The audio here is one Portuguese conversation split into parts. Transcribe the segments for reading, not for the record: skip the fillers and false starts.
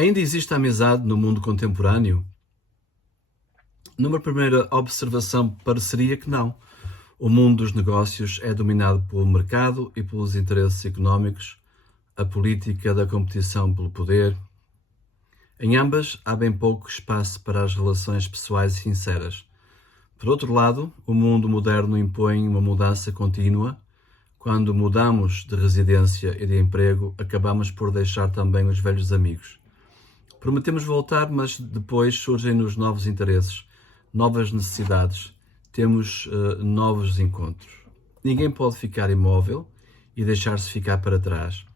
Ainda existe amizade no mundo contemporâneo? Numa primeira observação, pareceria que não. O mundo dos negócios é dominado pelo mercado e pelos interesses económicos, a política da competição pelo poder. Em ambas, há bem pouco espaço para as relações pessoais e sinceras. Por outro lado, o mundo moderno impõe uma mudança contínua. Quando mudamos de residência e de emprego, acabamos por deixar também os velhos amigos. Prometemos voltar, mas depois surgem-nos novos interesses, novas necessidades, temos novos encontros. Ninguém pode ficar imóvel e deixar-se ficar para trás.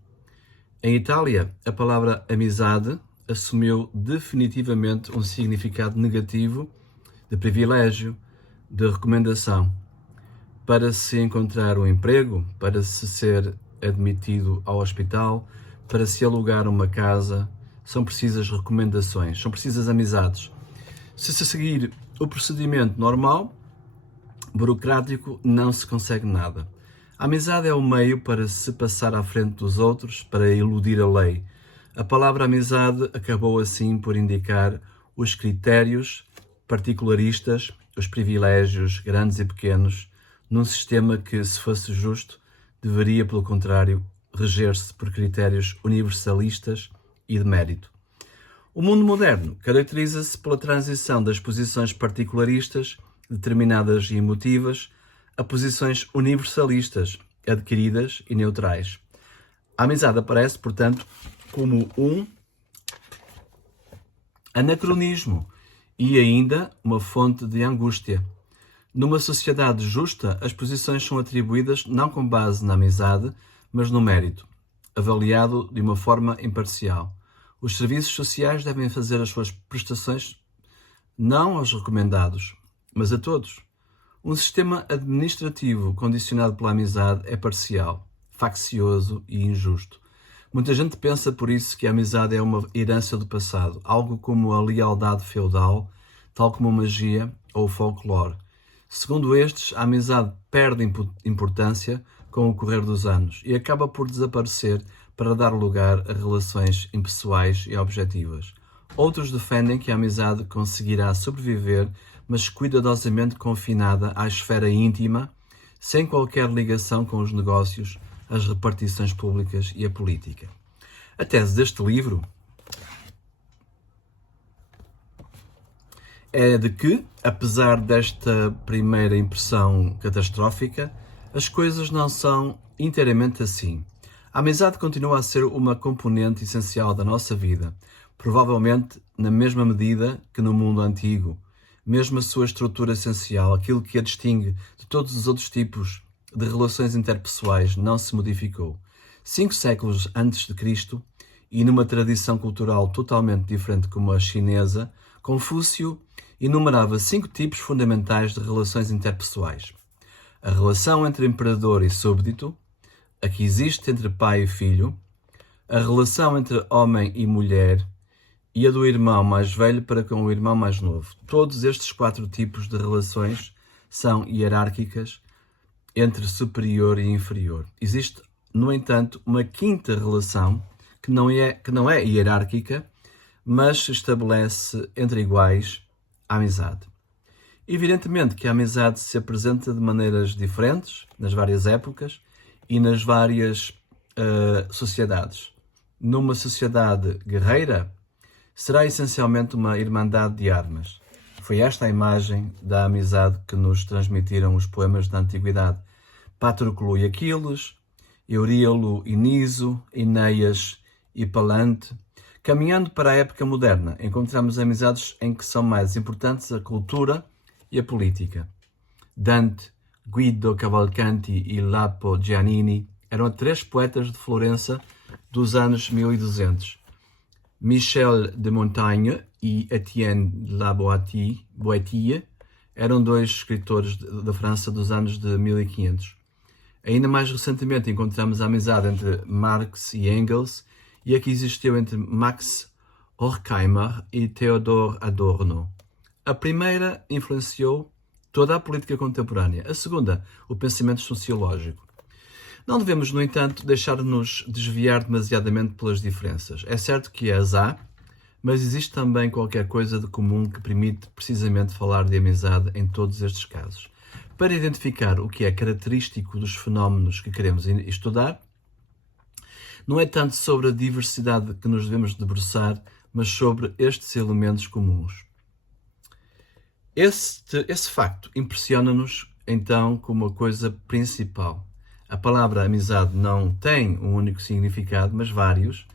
Em Itália, a palavra amizade assumiu definitivamente um significado negativo de privilégio, de recomendação. Para se encontrar um emprego, para se ser admitido ao hospital, para se alugar uma casa, são precisas recomendações, são precisas amizades. Se seguir o procedimento normal, burocrático, não se consegue nada. A amizade é o meio para se passar à frente dos outros, para iludir a lei. A palavra amizade acabou assim por indicar os critérios particularistas, os privilégios grandes e pequenos, num sistema que, se fosse justo, deveria, pelo contrário, reger-se por critérios universalistas e de mérito. O mundo moderno caracteriza-se pela transição das posições particularistas, determinadas e emotivas, a posições universalistas, adquiridas e neutrais. A amizade aparece, portanto, como um anacronismo e ainda uma fonte de angústia. Numa sociedade justa, as posições são atribuídas não com base na amizade, mas no mérito, avaliado de uma forma imparcial. Os serviços sociais devem fazer as suas prestações não aos recomendados, mas a todos. Um sistema administrativo condicionado pela amizade é parcial, faccioso e injusto. Muita gente pensa por isso que a amizade é uma herança do passado, algo como a lealdade feudal, tal como a magia ou o folclore. Segundo estes, a amizade perde importância com o correr dos anos e acaba por desaparecer para dar lugar a relações impessoais e objetivas. Outros defendem que a amizade conseguirá sobreviver, mas cuidadosamente confinada à esfera íntima, sem qualquer ligação com os negócios, as repartições públicas e a política. A tese deste livro é de que, apesar desta primeira impressão catastrófica, as coisas não são inteiramente assim. A amizade continua a ser uma componente essencial da nossa vida, provavelmente na mesma medida que no mundo antigo, mesmo a sua estrutura essencial, aquilo que a distingue de todos os outros tipos de relações interpessoais, não se modificou. 5 séculos antes de Cristo, e numa tradição cultural totalmente diferente como a chinesa, Confúcio enumerava 5 tipos fundamentais de relações interpessoais. A relação entre imperador e súbdito, a que existe entre pai e filho, a relação entre homem e mulher e a do irmão mais velho para com o irmão mais novo. Todos estes 4 tipos de relações são hierárquicas entre superior e inferior. Existe, no entanto, uma 5ª relação que não é hierárquica, mas estabelece entre iguais a amizade. Evidentemente que a amizade se apresenta de maneiras diferentes nas várias épocas e nas várias sociedades. Numa sociedade guerreira, será essencialmente uma irmandade de armas. Foi esta a imagem da amizade que nos transmitiram os poemas da Antiguidade. Patroclo e Aquiles, Euríalo e Niso, Enéas e Palante. Caminhando para a época moderna, encontramos amizades em que são mais importantes a cultura e a política. Dante, Guido Cavalcanti e Lapo Giannini eram 3 poetas de Florença dos anos 1200. Michel de Montaigne e Étienne de la Boétie eram 2 escritores da França dos anos de 1500. Ainda mais recentemente encontramos a amizade entre Marx e Engels e a que existiu entre Max Horkheimer e Theodor Adorno. A primeira influenciou toda a política contemporânea, a segunda, o pensamento sociológico. Não devemos, no entanto, deixar-nos desviar demasiadamente pelas diferenças. É certo que as há, mas existe também qualquer coisa de comum que permite precisamente falar de amizade em todos estes casos. Para identificar o que é característico dos fenómenos que queremos estudar, não é tanto sobre a diversidade que nos devemos debruçar, mas sobre estes elementos comuns. Esse facto impressiona-nos então como a coisa principal. A palavra amizade não tem um único significado, mas vários,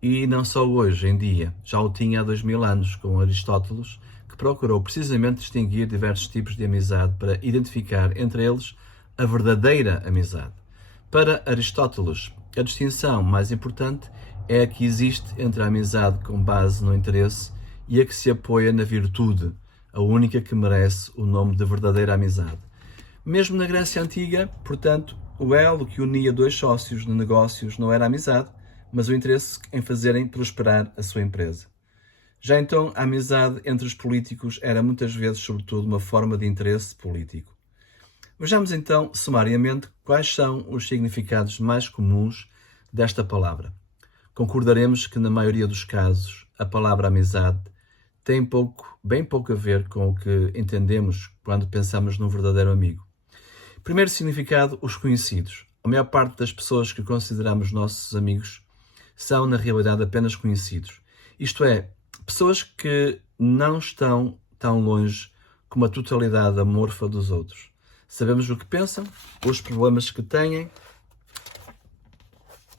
e não só hoje em dia, já o tinha há 2000 anos com Aristóteles, que procurou precisamente distinguir diversos tipos de amizade para identificar entre eles a verdadeira amizade. Para Aristóteles, a distinção mais importante é a que existe entre a amizade com base no interesse e a que se apoia na virtude, a única que merece o nome de verdadeira amizade. Mesmo na Grécia Antiga, portanto, o elo que unia dois sócios de negócios não era amizade, mas o interesse em fazerem prosperar a sua empresa. Já então, a amizade entre os políticos era muitas vezes, sobretudo, uma forma de interesse político. Vejamos então, sumariamente, quais são os significados mais comuns desta palavra. Concordaremos que, na maioria dos casos, a palavra amizade tem bem pouco a ver com o que entendemos quando pensamos num verdadeiro amigo. Primeiro significado, os conhecidos. A maior parte das pessoas que consideramos nossos amigos são, na realidade, apenas conhecidos. Isto é, pessoas que não estão tão longe como a totalidade amorfa dos outros. Sabemos o que pensam, os problemas que têm,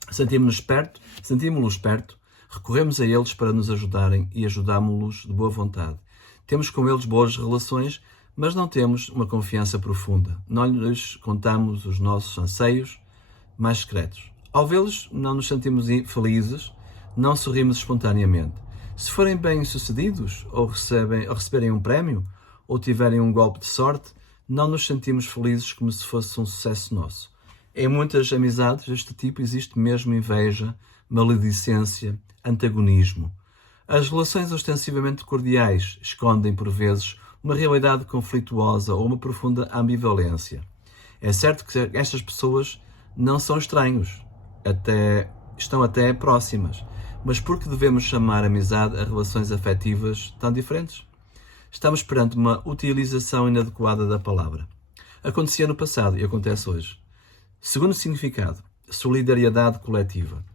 sentimos-los perto, recorremos a eles para nos ajudarem e ajudámo-los de boa vontade. Temos com eles boas relações, mas não temos uma confiança profunda. Não lhes contamos os nossos anseios mais secretos. Ao vê-los, não nos sentimos felizes, não sorrimos espontaneamente. Se forem bem-sucedidos, ou receberem um prémio, ou tiverem um golpe de sorte, não nos sentimos felizes como se fosse um sucesso nosso. Em muitas amizades deste tipo existe mesmo inveja, maledicência, antagonismo. As relações ostensivamente cordiais escondem, por vezes, uma realidade conflituosa ou uma profunda ambivalência. É certo que estas pessoas não são estranhos, estão até próximas, mas por que devemos chamar amizade a relações afetivas tão diferentes? Estamos perante uma utilização inadequada da palavra. Acontecia no passado e acontece hoje. Segundo significado, solidariedade coletiva.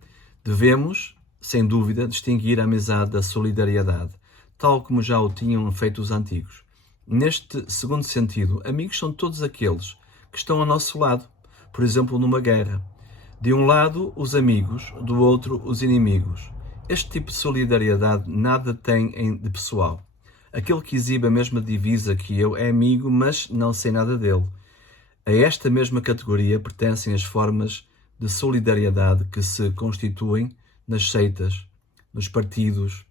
Devemos, sem dúvida, distinguir a amizade da solidariedade, tal como já o tinham feito os antigos. Neste segundo sentido, amigos são todos aqueles que estão ao nosso lado, por exemplo, numa guerra. De um lado, os amigos, do outro, os inimigos. Este tipo de solidariedade nada tem de pessoal. Aquele que exibe a mesma divisa que eu é amigo, mas não sei nada dele. A esta mesma categoria pertencem as formas de solidariedade que se constituem nas seitas, nos partidos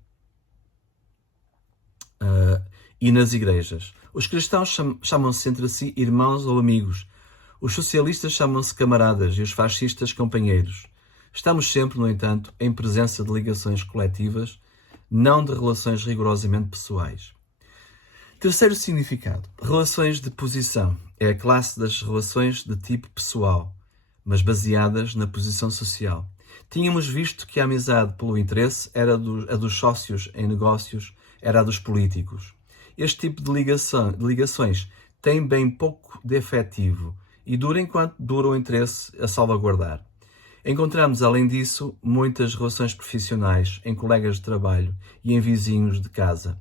e nas igrejas. Os cristãos chamam-se entre si irmãos ou amigos. Os socialistas chamam-se camaradas e os fascistas companheiros. Estamos sempre, no entanto, em presença de ligações coletivas, não de relações rigorosamente pessoais. Terceiro significado. Relações de posição. É a classe das relações de tipo pessoal, mas baseadas na posição social. Tínhamos visto que a amizade pelo interesse era a dos sócios em negócios, era a dos políticos. Este tipo de ligações tem bem pouco de efetivo e dura enquanto dura o interesse a salvaguardar. Encontramos, além disso, muitas relações profissionais em colegas de trabalho e em vizinhos de casa.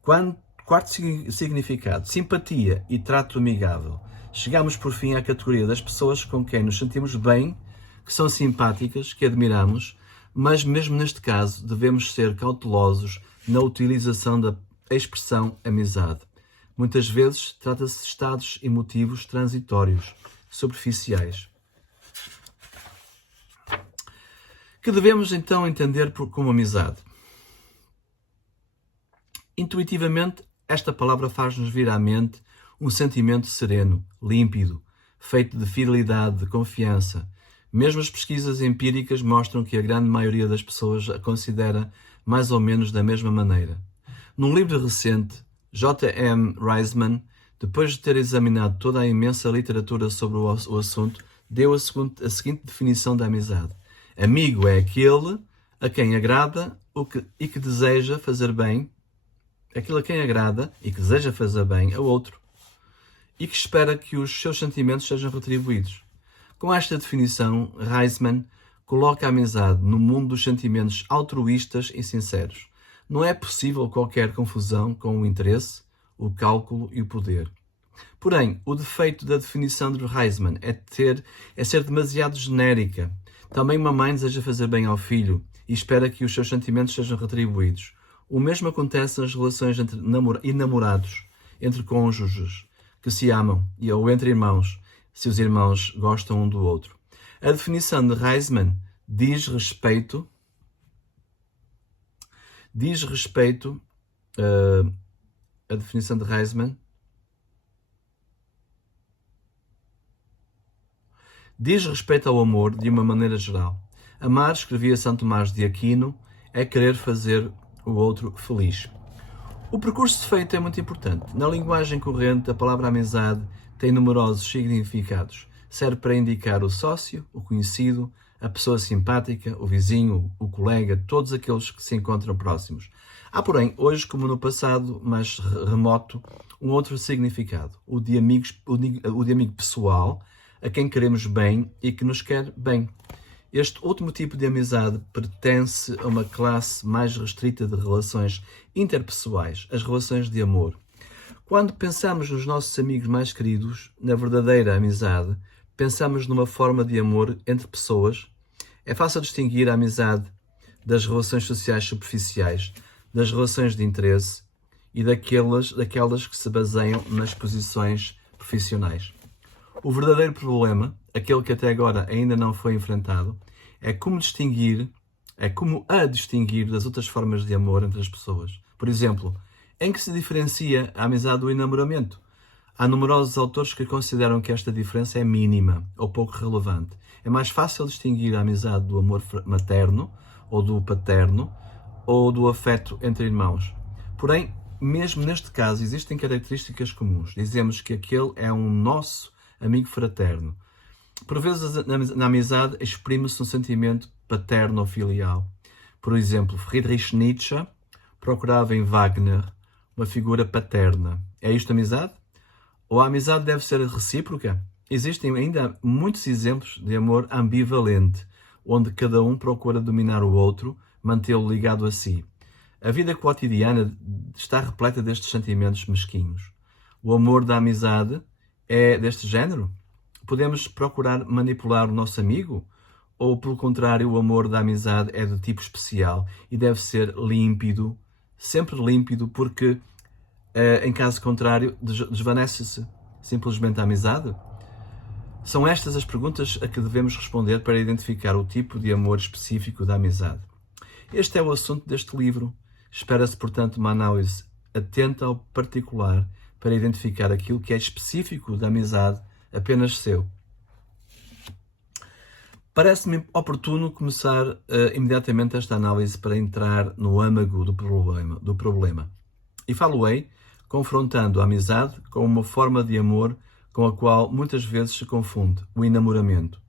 Quarto significado, simpatia e trato amigável. Chegamos, por fim, à categoria das pessoas com quem nos sentimos bem, que são simpáticas, que admiramos, mas mesmo neste caso devemos ser cautelosos na utilização da expressão amizade. Muitas vezes trata-se de estados emotivos transitórios, superficiais, que devemos então entender como amizade. Intuitivamente, esta palavra faz-nos vir à mente um sentimento sereno, límpido, feito de fidelidade, de confiança. Mesmo as pesquisas empíricas mostram que a grande maioria das pessoas a considera mais ou menos da mesma maneira. Num livro recente, J.M. Reisman, depois de ter examinado toda a imensa literatura sobre o assunto, deu a seguinte definição da amizade. Amigo é aquele a quem agrada e que deseja fazer bem, aquilo a quem agrada e que deseja fazer bem a outro, e que espera que os seus sentimentos sejam retribuídos. Com esta definição, Reisman coloca a amizade no mundo dos sentimentos altruístas e sinceros. Não é possível qualquer confusão com o interesse, o cálculo e o poder. Porém, o defeito da definição de Reisman é ser demasiado genérica. Também uma mãe deseja fazer bem ao filho e espera que os seus sentimentos sejam retribuídos. O mesmo acontece nas relações entre namorados, entre cônjuges que se amam, ou entre irmãos, se os irmãos gostam um do outro. A definição de Reisman diz respeito a definição de Reisman diz respeito ao amor de uma maneira geral. Amar, escrevia São Tomás de Aquino, é querer fazer o outro feliz. O percurso feito é muito importante. Na linguagem corrente, a palavra amizade tem numerosos significados. Serve para indicar o sócio, o conhecido, a pessoa simpática, o vizinho, o colega, todos aqueles que se encontram próximos. Há, porém, hoje, como no passado mais remoto, um outro significado, o de amigo pessoal, a quem queremos bem e que nos quer bem. Este último tipo de amizade pertence a uma classe mais restrita de relações interpessoais, as relações de amor. Quando pensamos nos nossos amigos mais queridos, na verdadeira amizade, pensamos numa forma de amor entre pessoas. É fácil distinguir a amizade das relações sociais superficiais, das relações de interesse e daquelas que se baseiam nas posições profissionais. O verdadeiro problema, aquele que até agora ainda não foi enfrentado, é como a distinguir das outras formas de amor entre as pessoas. Por exemplo, em que se diferencia a amizade do enamoramento? Há numerosos autores que consideram que esta diferença é mínima ou pouco relevante. É mais fácil distinguir a amizade do amor materno ou do paterno ou do afeto entre irmãos. Porém, mesmo neste caso, existem características comuns. Dizemos que aquele é um nosso amigo fraterno. Por vezes, na amizade, exprime-se um sentimento paterno ou filial. Por exemplo, Friedrich Nietzsche procurava em Wagner uma figura paterna. É isto amizade? Ou a amizade deve ser recíproca? Existem ainda muitos exemplos de amor ambivalente, onde cada um procura dominar o outro, mantê-lo ligado a si. A vida cotidiana está repleta destes sentimentos mesquinhos. O amor da amizade é deste género? Podemos procurar manipular o nosso amigo? Ou, pelo contrário, o amor da amizade é de tipo especial e deve ser límpido, sempre límpido, porque, em caso contrário, desvanece-se simplesmente a amizade? São estas as perguntas a que devemos responder para identificar o tipo de amor específico da amizade. Este é o assunto deste livro. Espera-se, portanto, uma análise atenta ao particular para identificar aquilo que é específico da amizade apenas seu. Parece-me oportuno começar imediatamente esta análise para entrar no âmago do problema. E falo-ei confrontando a amizade com uma forma de amor com a qual muitas vezes se confunde, o enamoramento.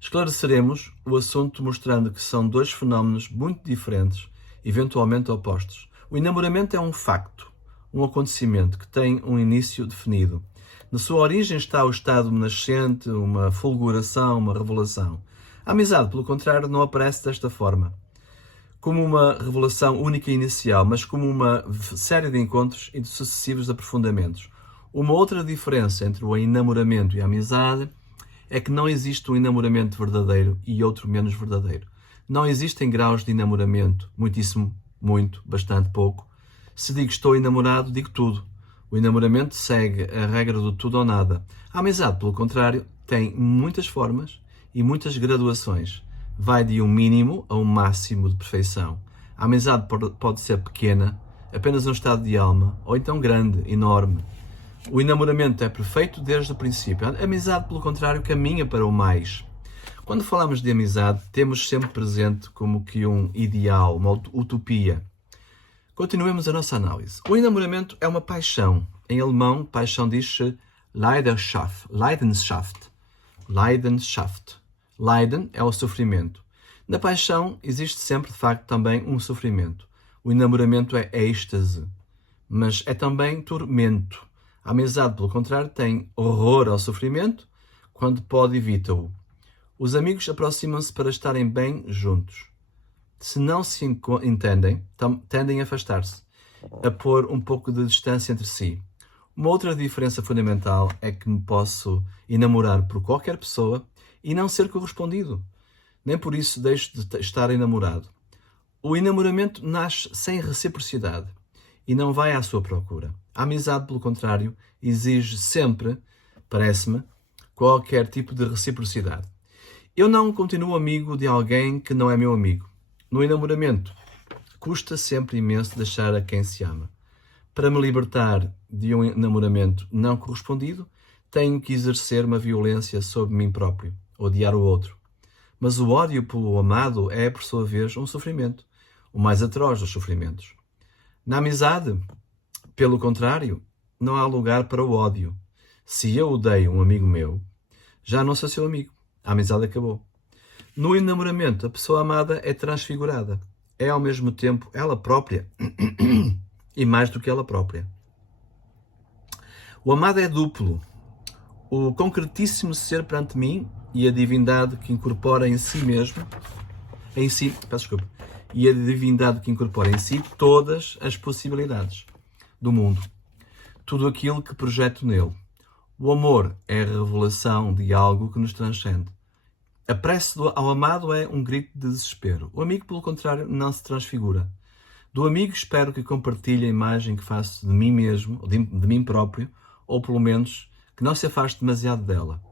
Esclareceremos o assunto mostrando que são dois fenómenos muito diferentes, eventualmente opostos. O enamoramento é um facto, um acontecimento que tem um início definido. Na sua origem está o estado nascente, uma fulguração, uma revelação. A amizade, pelo contrário, não aparece desta forma, como uma revelação única e inicial, mas como uma série de encontros e de sucessivos aprofundamentos. Uma outra diferença entre o enamoramento e a amizade é que não existe um enamoramento verdadeiro e outro menos verdadeiro. Não existem graus de enamoramento, muitíssimo, muito, bastante, pouco. Se digo estou enamorado, digo tudo. O enamoramento segue a regra do tudo ou nada. A amizade, pelo contrário, tem muitas formas e muitas graduações. Vai de um mínimo a um máximo de perfeição. A amizade pode ser pequena, apenas um estado de alma, ou então grande, enorme. O enamoramento é perfeito desde o princípio. A amizade, pelo contrário, caminha para o mais. Quando falamos de amizade, temos sempre presente como que um ideal, uma utopia. Continuemos a nossa análise. O enamoramento é uma paixão. Em alemão, paixão diz-se Leidenschaft. Leiden é o sofrimento. Na paixão existe sempre, de facto, também um sofrimento. O enamoramento é êxtase, mas é também tormento. A amizade, pelo contrário, tem horror ao sofrimento, quando pode evita-o. Os amigos aproximam-se para estarem bem juntos. Se não se entendem, tendem a afastar-se, a pôr um pouco de distância entre si. Uma outra diferença fundamental é que me posso enamorar por qualquer pessoa e não ser correspondido. Nem por isso deixo de estar enamorado. O enamoramento nasce sem reciprocidade e não vai à sua procura. A amizade, pelo contrário, exige sempre, parece-me, qualquer tipo de reciprocidade. Eu não continuo amigo de alguém que não é meu amigo. No enamoramento, custa sempre imenso deixar a quem se ama. Para me libertar de um enamoramento não correspondido, tenho que exercer uma violência sobre mim próprio, odiar o outro. Mas o ódio pelo amado é, por sua vez, um sofrimento, o mais atroz dos sofrimentos. Na amizade, pelo contrário, não há lugar para o ódio. Se eu odeio um amigo meu, já não sou seu amigo. A amizade acabou. No enamoramento, a pessoa amada é transfigurada. É ao mesmo tempo ela própria e mais do que ela própria. O amado é duplo. O concretíssimo ser perante mim e a divindade que incorpora em si mesmo, e a divindade que incorpora em si todas as possibilidades do mundo. Tudo aquilo que projeto nele. O amor é a revelação de algo que nos transcende. A prece ao amado é um grito de desespero. O amigo, pelo contrário, não se transfigura. Do amigo espero que compartilhe a imagem que faço de mim mesmo, de mim próprio, ou pelo menos que não se afaste demasiado dela.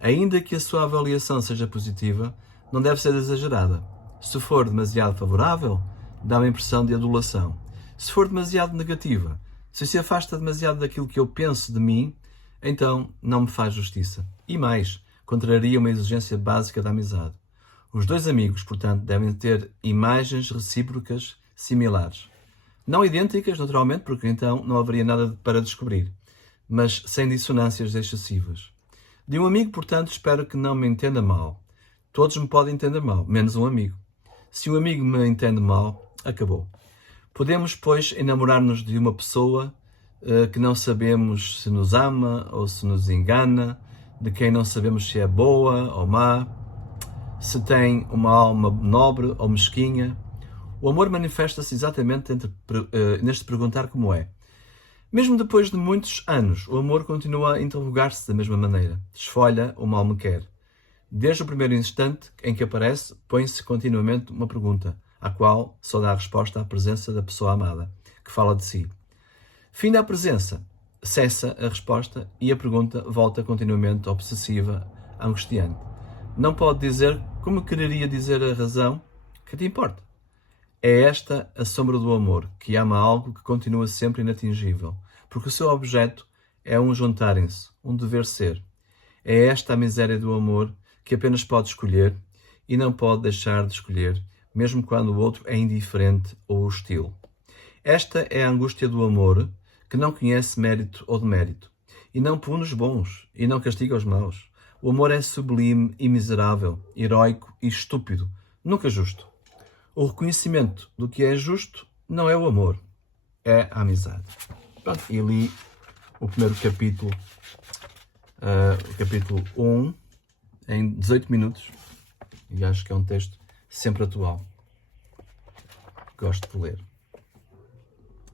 Ainda que a sua avaliação seja positiva, não deve ser exagerada. Se for demasiado favorável, dá uma impressão de adulação. Se for demasiado negativa, se afasta demasiado daquilo que eu penso de mim, então não me faz justiça. E mais, contraria uma exigência básica da amizade. Os dois amigos, portanto, devem ter imagens recíprocas similares. Não idênticas, naturalmente, porque então não haveria nada para descobrir, mas sem dissonâncias excessivas. De um amigo, portanto, espero que não me entenda mal. Todos me podem entender mal, menos um amigo. Se um amigo me entende mal, acabou. Podemos, pois, enamorar-nos de uma pessoa que não sabemos se nos ama ou se nos engana, de quem não sabemos se é boa ou má, se tem uma alma nobre ou mesquinha. O amor manifesta-se exatamente neste perguntar como é. Mesmo depois de muitos anos, o amor continua a interrogar-se da mesma maneira. Esfolha o mal me quer. Desde o primeiro instante em que aparece, põe-se continuamente uma pergunta, à qual só dá a resposta à presença da pessoa amada, que fala de si. Finda a presença, cessa a resposta e a pergunta volta continuamente obsessiva, angustiante. Não pode dizer como quereria dizer a razão que te importa. É esta a sombra do amor, que ama algo que continua sempre inatingível, porque o seu objeto é um juntarem-se, um dever ser. É esta a miséria do amor que apenas pode escolher e não pode deixar de escolher, mesmo quando o outro é indiferente ou hostil. Esta é a angústia do amor, que não conhece mérito ou demérito, e não pune os bons, e não castiga os maus. O amor é sublime e miserável, heróico e estúpido, nunca justo. O reconhecimento do que é justo não é o amor, é a amizade. Pronto, e li o primeiro capítulo, o capítulo 1, em 18 minutos, e acho que é um texto sempre atual. Gosto de ler.